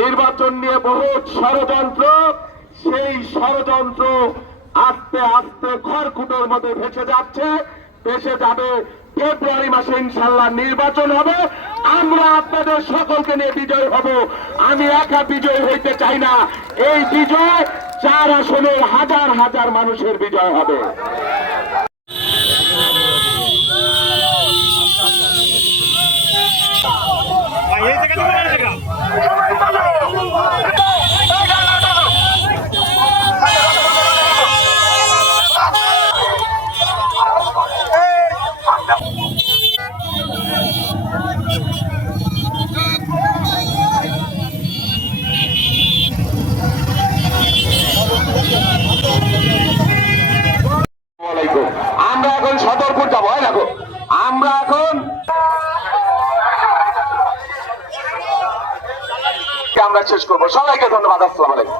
নির্বাচন নিয়ে বহু ষড়যন্ত্র, সেই ষড়যন্ত্র আস্তে আস্তে খড়কুটোর মতো ভেসে যাচ্ছে। ভেসে যাবে ফেব্রুয়ারি মাসে ইনশাল্লাহ নির্বাচন হবে। আমরা আপনাদের সকলকে নিয়ে বিজয় হব। আমি একা বিজয় হইতে চাই না। এই বিজয় চার আসনের হাজার হাজার মানুষের বিজয় হবে। এই আমরা এখন আমরা শেষ করব। সবাইকে ধন্যবাদ আসসালাম আলাইকুম।